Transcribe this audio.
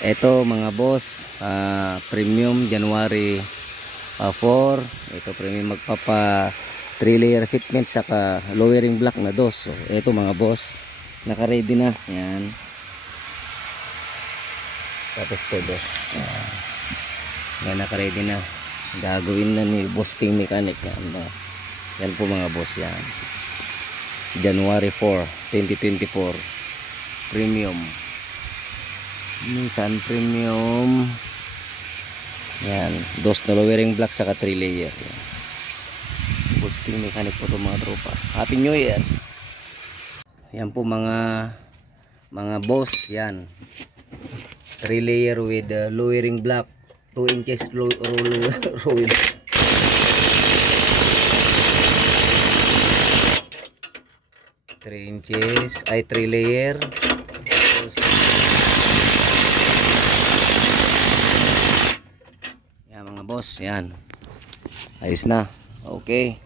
Ito mga boss, premium January 4. Ito premium magpapa 3 layer fitment saka lowering block na dos. So ito mga boss, naka ready na yan. Tapos todo yan, naka ready na, gagawin na ni Boss King Mechanic yan. Yan po mga boss, yan January 4, 2024 premium Nissan premium yan, dos na lowering block saka 3 layer yan. Boss King Mechanic po ito mga tropa. Happy New Year. Yan po mga boss, yan 3 layer with lowering block, 2 inches rolling 3 inches ay 3 layer. Yan mga boss, yan ayos na. Okay.